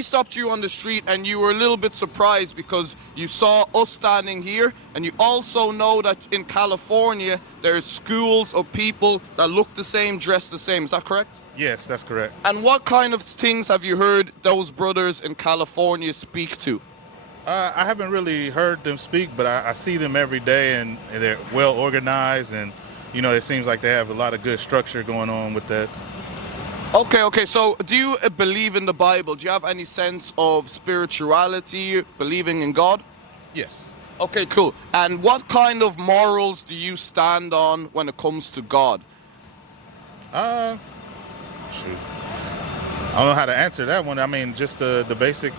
We stopped you on the street and you were a little bit surprised because you saw us standing here, and you also know that in California there's schools of people that look the same, dress the same. Is that correct? Yes, that's correct. And what kind of things have you heard those brothers in California speak to? I haven't really heard them speak, but I see them every day, and they're well organized, and it seems like they have a lot of good structure going on with that. Okay. So do you believe in the Bible? Do you have any sense of spirituality, believing in God? Yes. Okay, cool. And what kind of morals do you stand on when it comes to God? Shoot. I don't know how to answer that one. I mean, just the basic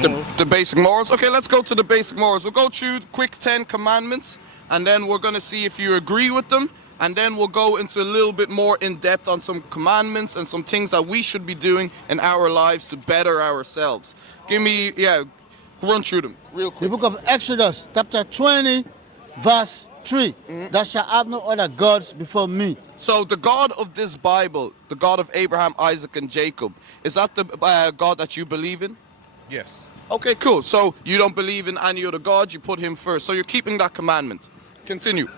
morals. The basic morals? Okay, let's go to the basic morals. We'll go through quick 10 commandments, and then we're going to see if you agree with them, and then we'll go into a little bit more in depth on some commandments and some things that we should be doing in our lives to better ourselves. Run through them real The quick. book of Exodus, chapter 20, verse 3. Thou shalt have no other gods before me. So the God of this Bible, the God of Abraham, Isaac, and Jacob, is that the God that you believe in? Yes. Okay, cool. So you don't believe in any other God, you put him first. So you're keeping that commandment. Continue.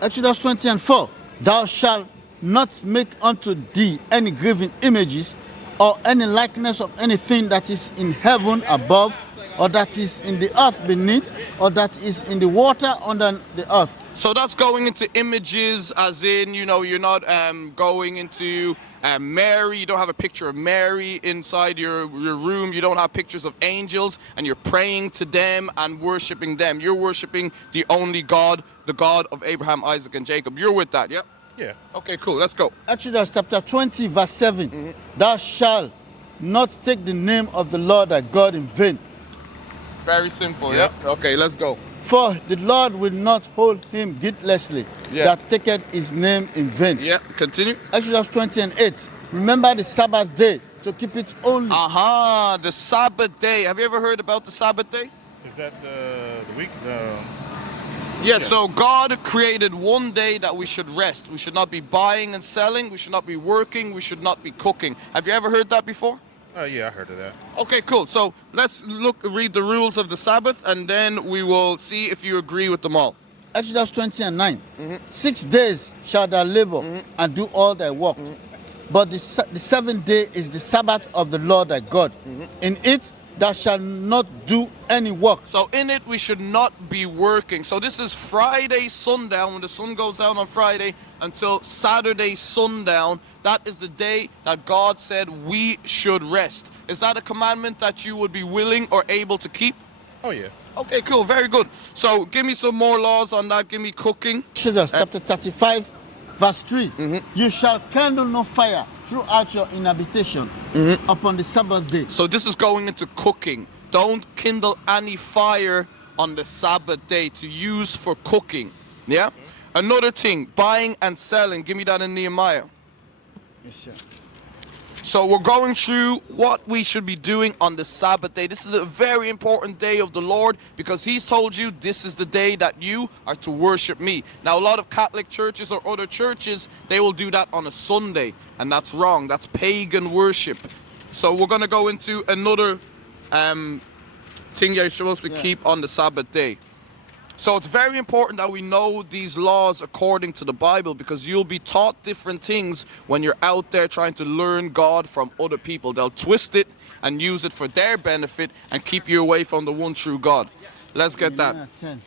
Exodus 20 and 4. Thou shalt not make unto thee any graven images, or any likeness of anything that is in heaven above, or that is in the earth beneath, or that is in the water under the earth. So that's going into images, as in, you're not going into Mary. You don't have a picture of Mary inside your room. You don't have pictures of angels, and you're praying to them and worshiping them. You're worshiping the only God, the God of Abraham, Isaac, and Jacob. You're with that, yep? Yeah. Okay, cool. Let's go. Exodus chapter 20, verse 7. Thou shalt not take the name of the Lord thy God in vain. Very simple, Yep. yep? Okay, let's go. For the Lord will not hold him guiltlessly Yeah. that taketh his name in vain. Yeah, continue. Exodus 20 and 8. Remember the Sabbath day to keep it holy. The Sabbath day. Have you ever heard about the Sabbath day? Is that the week? Yeah, so God created one day that we should rest. We should not be buying and selling. We should not be working. We should not be cooking. Have you ever heard that before? Yeah, I heard of that. Okay, cool. So let's read the rules of the Sabbath, and then we will see if you agree with them all. Exodus 20 and 9. 6 days shalt thou labor and do all thy work. But the seventh day is the Sabbath of the Lord thy God. In it thou shalt not do any work. So in it, we should not be working. So this is Friday sundown, when the sun goes down on Friday, until Saturday sundown. That is the day that God said we should rest. Is that a commandment that you would be willing or able to keep? Oh yeah. Okay, cool. Very good. So give me some more laws on that. Give me cooking. Exodus chapter 35, verse 3. You shall kindle no fire throughout your inhabitation upon the Sabbath day. So this is going into cooking. Don't kindle any fire on the Sabbath day to use for cooking. Yeah? Another thing, buying and selling. Give me that in Nehemiah. Yes, sir. So we're going through what we should be doing on the Sabbath day. This is a very important day of the Lord, because he's told you this is the day that you are to worship me. Now, a lot of Catholic churches or other churches, they will do that on a Sunday, and that's wrong. That's pagan worship. So we're going to go into another thing you're supposed to keep on the Sabbath day. So it's very important that we know these laws according to the Bible, because you'll be taught different things when you're out there trying to learn God from other people. They'll twist it and use it for their benefit and keep you away from the one true God. Let's get that. Nehemiah 10.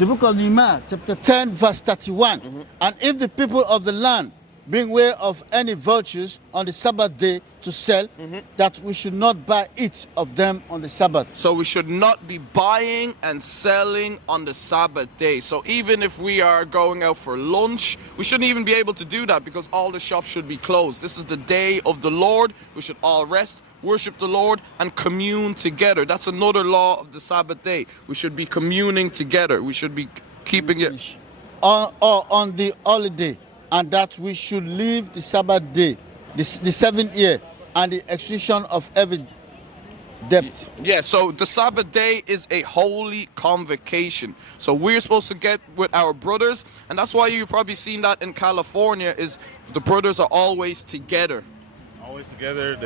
The book of Nehemiah, chapter 10, verse 31. And if the people of the land bring way of any virtues on the Sabbath day to sell, that we should not buy it of them on the Sabbath. So we should not be buying and selling on the Sabbath day. So even if we are going out for lunch, we shouldn't even be able to do that, because all the shops should be closed. This is the day of the Lord. We should all rest, worship the Lord, and commune together. That's another law of the Sabbath day. We should be communing together. We should be keeping it. On the holiday, and that we should leave the Sabbath day, the seventh year, and the execution of every debt. Yeah, so the Sabbath day is a holy convocation. So we're supposed to get with our brothers, and that's why you've probably seen that in California, is the brothers are always together. always together.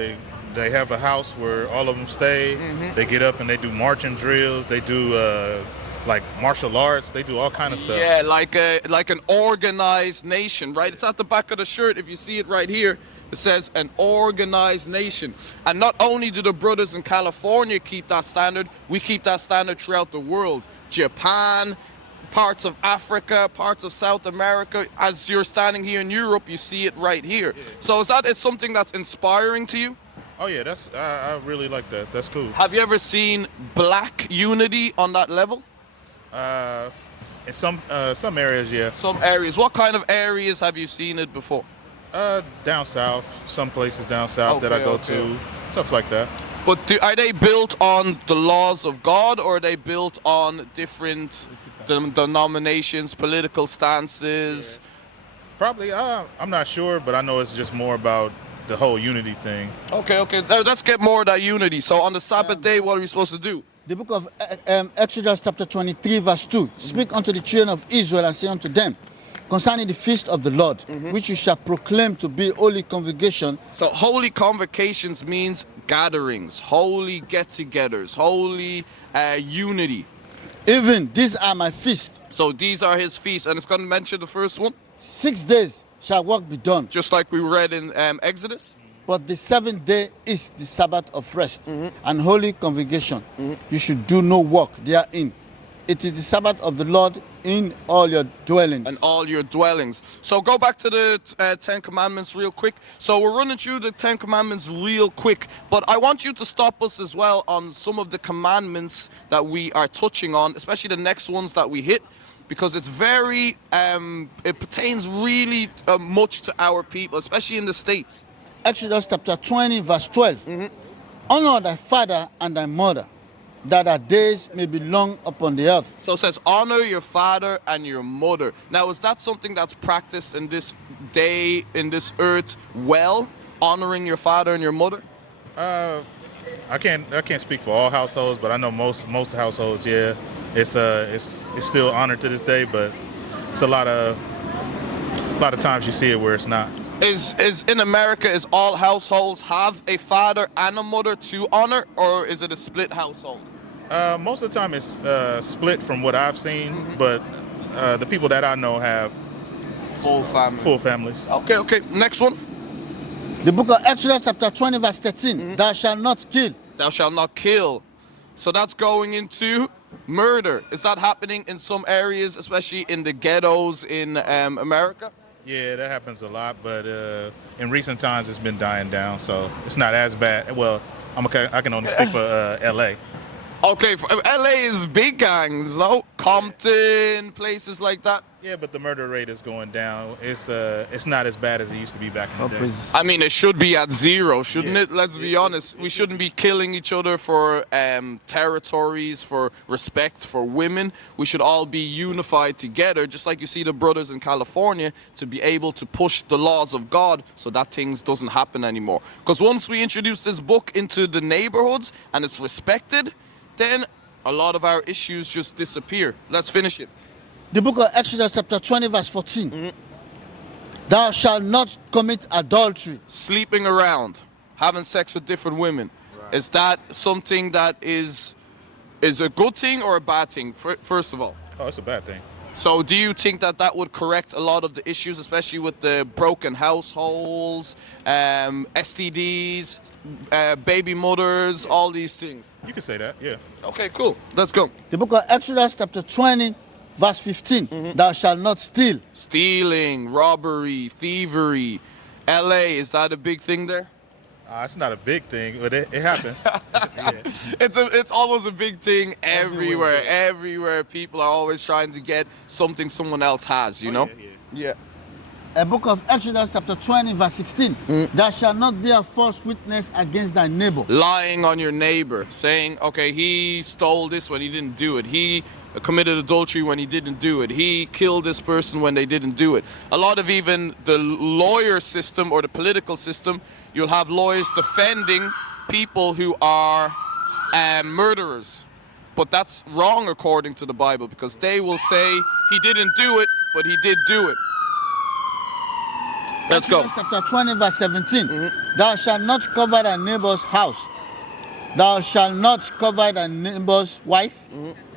They have a house where all of them stay. Mm-hmm. They get up and they do marching drills. They do like martial arts. They do all kind of stuff. Yeah, like an organized nation, right? It's at the back of the shirt. If you see it right here, it says an organized nation. And not only do the brothers in California keep that standard, we keep that standard throughout the world. Japan, parts of Africa, parts of South America. As you're standing here in Europe, you see it right here. So it's something that's inspiring to you? Oh yeah, I really like that. That's cool. Have you ever seen black unity on that level? In some areas, yeah. Some areas. What kind of areas have you seen it before? Down south, some places down south that I Okay, go okay. to, stuff like that. But are they built on the laws of God, or are they built on different denominations, political stances? Probably, I'm not sure, but I know it's just more about the whole unity thing. Okay. Now let's get more of that unity. So on the Sabbath day, what are we supposed to do? The book of Exodus chapter 23 verse 2. Speak unto the children of Israel and say unto them, concerning the feast of the Lord, which you shall proclaim to be holy convocation. So holy convocations means gatherings, holy get-togethers, holy unity. Even these are my feasts. So these are his feasts, and it's going to mention the first one, 6 days shall work be done, just like we read in Exodus. but the 7th day is the Sabbath of rest and holy convocation. You should do no work therein. It is the Sabbath of the Lord in all your dwellings. And all your dwellings. So go back to the Ten Commandments real quick. So we're running through the Ten Commandments real quick, but I want you to stop us as well on some of the commandments that we are touching on, especially the next ones that we hit, because it's very, it pertains really much to our people, especially in the States. Exodus chapter 20 verse 12. Honor thy father and thy mother, that thy days may be long upon the earth. So it says, honor your father and your mother. Now, is that something that's practiced in this day, in this earth, well, honoring your father and your mother? I can't speak for all households, but I know most households, yeah, it's still honored to this day, but it's a lot of times you see it where it's not. Is in America, is all households have a father and a mother to honor, or is it a split household? Most of the time it's split from what I've seen, but the people that I know have Full family. full families. Okay. Next one. The book of Exodus chapter 20 verse 13. Thou shalt not kill. Thou shalt not kill. So that's going into murder. Is that happening in some areas, especially in the ghettos in America? Yeah, that happens a lot, but in recent times it's been dying down, so it's not as bad. Well, I can only speak for LA. Okay, LA is big gangs, no? Compton, places like that. Yeah, but the murder rate is going down. It's not as bad as it used to be back in the day. I mean, it should be at zero, shouldn't Yeah. it? Let's be honest. We shouldn't be killing each other for territories, for respect for women. We should all be unified together, just like you see the brothers in California, to be able to push the laws of God so that things doesn't happen anymore. Because once we introduce this book into the neighborhoods and it's respected, then a lot of our issues just disappear. Let's finish it. The book of Exodus chapter 20 verse 14. Thou shalt not commit adultery. Sleeping around, having sex with different women. Is that something that is a good thing or a bad thing, first of all? Oh, it's a bad thing. So do you think that would correct a lot of the issues, especially with the broken households, STDs, baby mothers, all these things? You can say that, yeah. Okay, cool. Let's go. The book of Exodus chapter 20 verse 15. Thou shalt not steal. Stealing, robbery, thievery. LA, is that a big thing there? It's not a big thing, but it happens. Yeah. It's almost a big thing everywhere. Everywhere, people are always trying to get something someone else has, you know? Yeah. A book of Exodus chapter 20 verse 16. Thou shalt not bear false witness against thy neighbor. Lying on your neighbor, saying, okay, he stole this when he didn't do it. He committed adultery when he didn't do it. He killed this person when they didn't do it. A lot of even the lawyer system or the political system, you'll have lawyers defending people who are murderers. But that's wrong according to the Bible, because they will say he didn't do it, but he did do it. Let's go. Exodus chapter 20 verse 17. Thou shalt not cover thy neighbor's house. Thou shalt not cover thy neighbor's wife.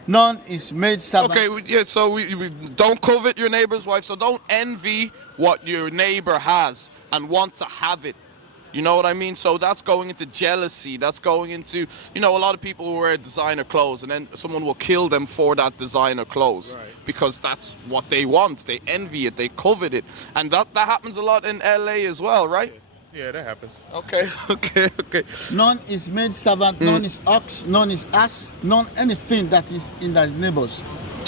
None is made servant. Okay, yeah, so we don't covet your neighbor's wife, so don't envy what your neighbor has and want to have it. You know what I mean? So that's going into jealousy. That's going into, a lot of people wear designer clothes and then someone will kill them for that designer clothes because that's what they want. They envy it. They covet it. And that happens a lot in LA as well, right? Yeah, that happens. Okay. None is made servant. None is ox. None is ass. None anything that is in thy neighbors.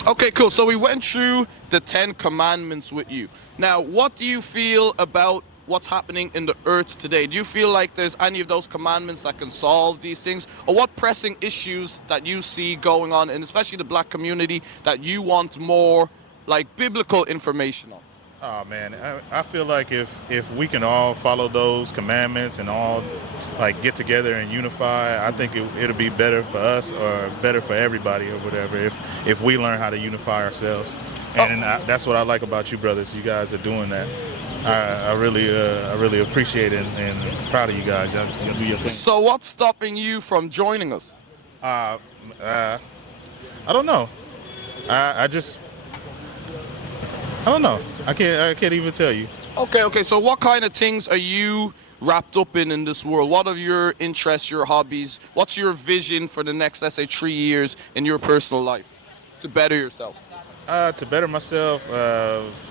Okay, cool. So we went through the 10 commandments with you. Now, what do you feel about what's happening in the earth today? Do you feel like there's any of those commandments that can solve these things? Or what pressing issues that you see going on, and especially the black community, that you want more like biblical information on? Oh man, I feel like if we can all follow those commandments and all like get together and unify, I think it'll be better for us or better for everybody or whatever if we learn how to unify ourselves. And that's what I like about you brothers. You guys are doing that. I really appreciate it and proud of you guys. You'll do your thing. So what's stopping you from joining us? I don't know. I don't know. I can't even tell you. Okay. So what kind of things are you wrapped up in this world? What are your interests, your hobbies? What's your vision for the next, let's say, 3 years in your personal life to better yourself? To better myself,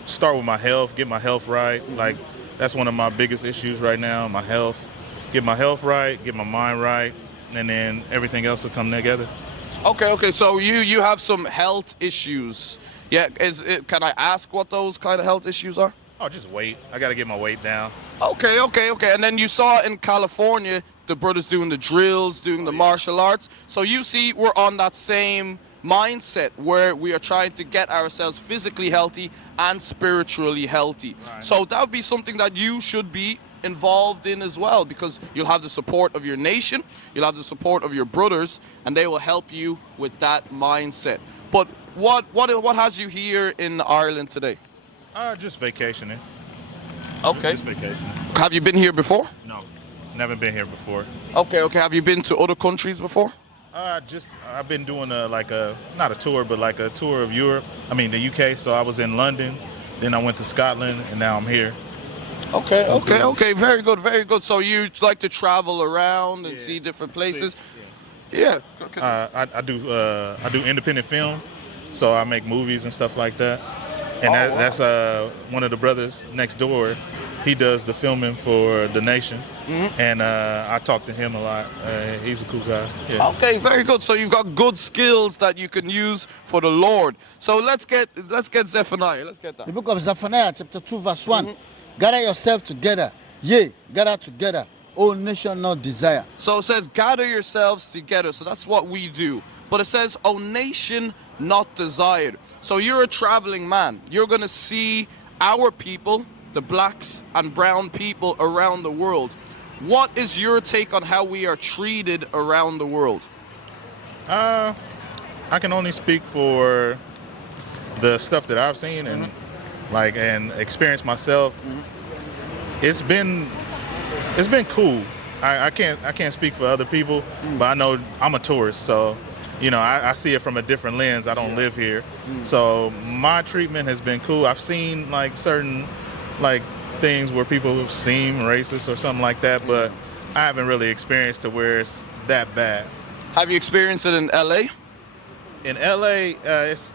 start with my health, get my health right. Like, that's one of my biggest issues right now, my health. Get my health right, get my mind right, and then everything else will come together. Okay. So you have some health issues. Yeah, can I ask what those kind of health issues are? Oh, just weight. I got to get my weight down. Okay. And then you saw in California, the brothers doing the drills, doing the martial arts. So you see, we're on that same mindset where we are trying to get ourselves physically healthy and spiritually healthy. Right. So that would be something that you should be involved in as well, because you'll have the support of your nation, you'll have the support of your brothers, and they will help you with that mindset. But what has you here in Ireland today? Just vacationing. Okay. Just vacationing. Have you been here before? No, never been here before. Okay. Have you been to other countries before? I've been doing not a tour, but like a tour of Europe. I mean the UK. So I was in London, then I went to Scotland, and now I'm here. Okay. Very good. So you like to travel around and see different places? Yeah. I do independent film, so I make movies and stuff like that. And that's one of the brothers next door. He does the filming for The Nation, and I talk to him a lot. He's a cool guy. Yeah. Okay, very good. So you've got good skills that you can use for the Lord. So let's get Zephaniah. Let's get that. The book of Zephaniah chapter 2 verse 1. Gather yourself together. Yea, gather together. O nation not desire. So it says, gather yourselves together. So that's what we do. But it says, O nation not desired. So you're a traveling man. You're going to see our people, the blacks and brown people around the world. What is your take on how we are treated around the world? I can only speak for the stuff that I've seen and and experienced myself. It's been cool. I can't speak for other people, but I know I'm a tourist, so I see it from a different lens. I don't live here, so my treatment has been cool. I've seen certain things where people seem racist or something like that, but I haven't really experienced to where it's that bad. Have you experienced it in LA? In LA, it's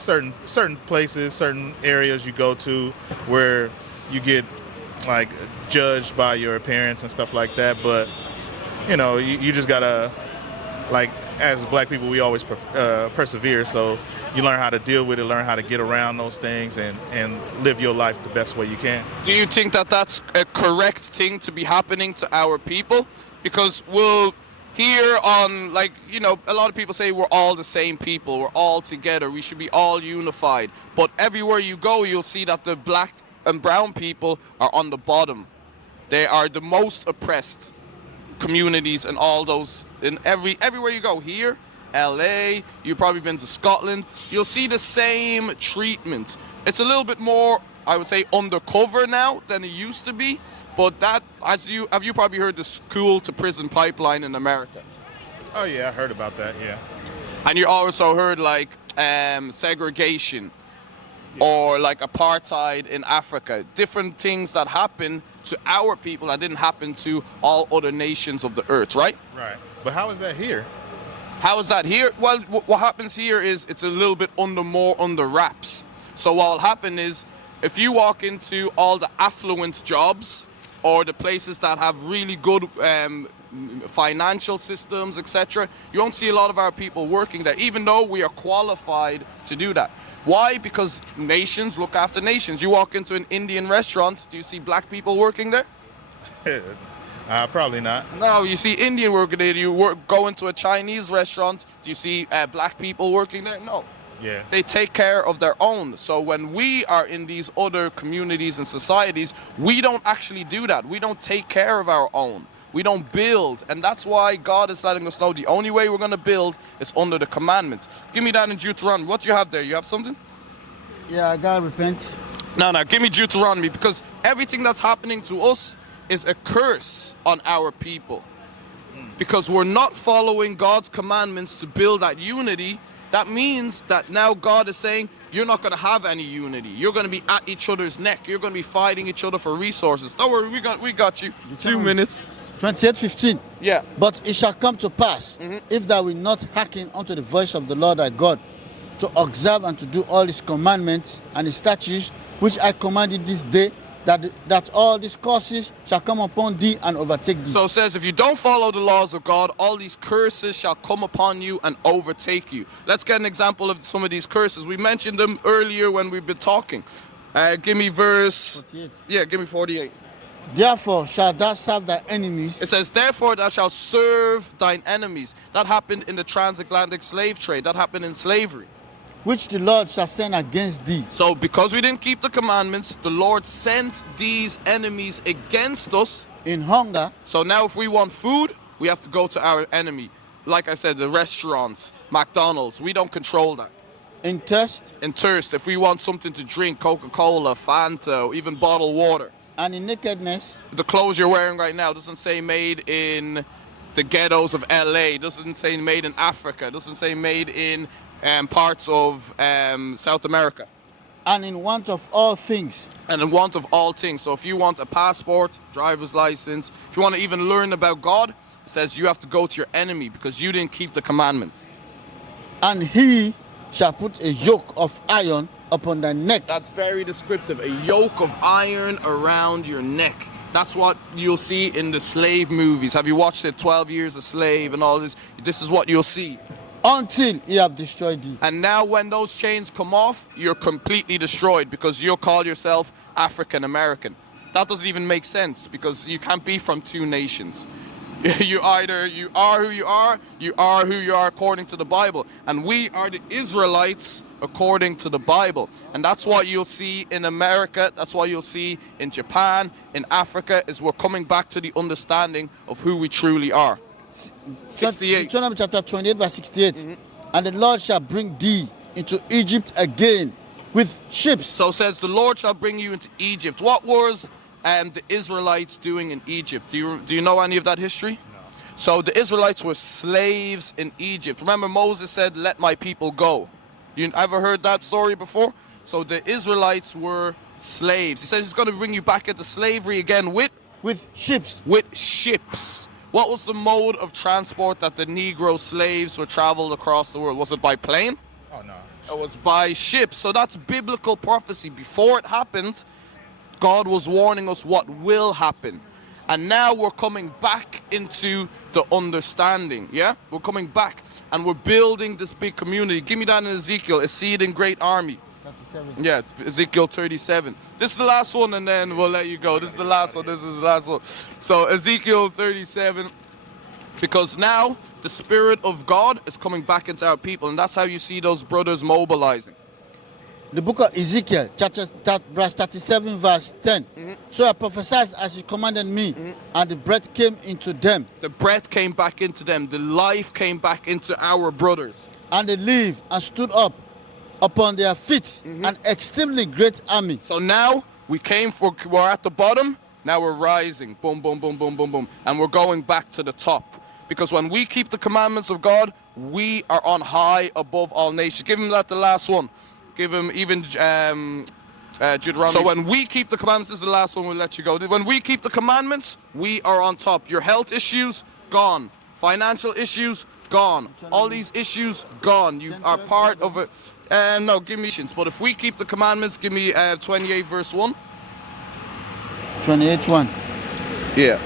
certain places, certain areas you go to where you get judged by your appearance and stuff like that. But you just gotta, as black people, we always persevere. So you learn how to deal with it, learn how to get around those things, and live your life the best way you can. Do you think that that's a correct thing to be happening to our people? Because here on, a lot of people say we're all the same people, we're all together, we should be all unified. But everywhere you go, you'll see that the black and brown people are on the bottom. They are the most oppressed communities and all those, everywhere you go. Here, LA, you've probably been to Scotland, you'll see the same treatment. It's a little bit more I would say, undercover now than it used to be. But that, have you probably heard the school to prison pipeline in America? Oh yeah, I heard about that. Yeah. And you also heard like segregation or like apartheid in Africa. Different things that happen to our people that didn't happen to all other nations of the earth, right? Right. But how is that here? How is that here? Well, what happens here is it's a little bit more under wraps. So what will happen is if you walk into all the affluent jobs or the places that have really good financial systems, etc., you won't see a lot of our people working there, even though we are qualified to do that. Why? Because nations look after nations. You walk into an Indian restaurant, do you see black people working there? Probably not. No, you see Indian working there. Go into a Chinese restaurant, do you see black people working there? No. Yeah. They take care of their own. So when we are in these other communities and societies, we don't actually do that. We don't take care of our own. We don't build. And that's why God is letting us know the only way we're going to build is under the commandments. Give me that in Deuteronomy. What do you have there? You have something? Yeah, I gotta repent. No, give me Deuteronomy, because everything that's happening to us is a curse on our people. Because we're not following God's commandments to build that unity. That means that now God is saying, you're not going to have any unity. You're going to be at each other's neck. You're going to be fighting each other for resources. Don't worry, we got you. 2 minutes. 28:15. Yeah. But it shall come to pass, if thou wilt not hearken unto the voice of the Lord thy God, to observe and to do all his commandments and his statutes, which I commanded this day, that all these curses shall come upon thee and overtake thee. So it says, if you don't follow the laws of God, all these curses shall come upon you and overtake you. Let's get an example of some of these curses. We mentioned them earlier when we've been talking. Give me verse... 48. Yeah, give me 48. Therefore shalt thou serve thy enemies. It says, therefore thou shalt serve thine enemies. That happened in the transatlantic slave trade. That happened in slavery. Which the Lord shall send against thee. So because we didn't keep the commandments, the Lord sent these enemies against us. In hunger. So now if we want food, we have to go to our enemy. Like I said, the restaurants, McDonald's, we don't control that. In thirst. In thirst, if we want something to drink, Coca-Cola, Fanta, even bottled water. And in nakedness. The clothes you're wearing right now doesn't say made in the ghettos of LA, doesn't say made in Africa, doesn't say made in parts of South America. And in want of all things. And in want of all things. So if you want a passport, driver's license, if you want to even learn about God, it says you have to go to your enemy because you didn't keep the commandments. And he shall put a yoke of iron upon thy neck. That's very descriptive. A yoke of iron around your neck. That's what you'll see in the slave movies. Have you watched it, 12 Years a Slave and all this? This is what you'll see. Until he have destroyed thee. And now when those chains come off, you're completely destroyed because you'll call yourself African American. That doesn't even make sense because you can't be from two nations. You are who you are who you are according to the Bible. And we are the Israelites according to the Bible. And that's what you'll see in America, that's what you'll see in Japan, in Africa, is we're coming back to the understanding of who we truly are. 68. Deuteronomy chapter 28 verse 68. And the Lord shall bring thee into Egypt again with ships. So it says the Lord shall bring you into Egypt. What was the Israelites doing in Egypt? Do you know any of that history? No. So the Israelites were slaves in Egypt. Remember Moses said, let my people go. You ever heard that story before? So the Israelites were slaves. He says he's going to bring you back into slavery again with ships. With ships. What was the mode of transport that the Negro slaves were traveled across the world? Was it by plane? Oh no. It was by ship. So that's biblical prophecy. Before it happened, God was warning us what will happen. And now we're coming back into the understanding. Yeah? We're coming back and we're building this big community. Give me that in Ezekiel, a seed in great army. 37. Yeah, Ezekiel 37. This is the last one and then we'll let you go. This is the last one. This is the last one. So Ezekiel 37. Because now the Spirit of God is coming back into our people. And that's how you see those brothers mobilizing. The book of Ezekiel, chapter verse 37, verse 10. So I prophesied as he commanded me, and the breath came into them. The breath came back into them. The life came back into our brothers. And they lived and stood up upon their feet an extremely great army. So now we're at the bottom, now we're rising. Boom, boom, boom, boom, boom, boom. And we're going back to the top. Because when we keep the commandments of God, we are on high above all nations. Give him that, the last one. Give him even Deuteronomy. So when we keep the commandments, this is the last one, we'll let you go. When we keep the commandments, we are on top. Your health issues, gone. Financial issues, gone. All these issues, gone. You are part of it. No, give me. But if we keep the commandments, give me 28 verse 1. 28:1. Yeah.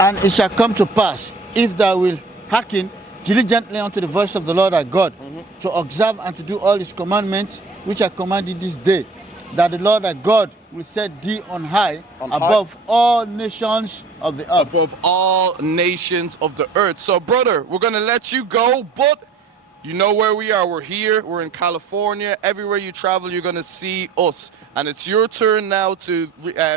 And it shall come to pass, if thou wilt hearken diligently unto the voice of the Lord thy God, to observe and to do all his commandments, which I command thee this day, that the Lord thy God will set thee on high above all nations of the earth. Above all nations of the earth. So, brother, we're going to let you go, but you know where we are. We're here. We're in California. Everywhere you travel, you're going to see us. And it's your turn now to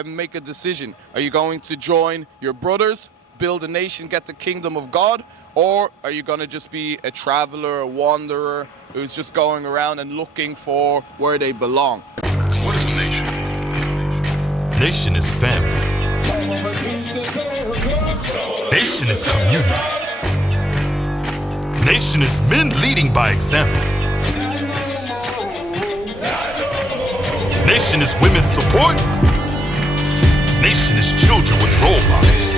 make a decision. Are you going to join your brothers, build a nation, get the kingdom of God? Or are you going to just be a traveler, a wanderer who's just going around and looking for where they belong? What is a nation? Nation is family. Nation is community. Nation is men leading by example. Nation is women's support. Nation is children with role models.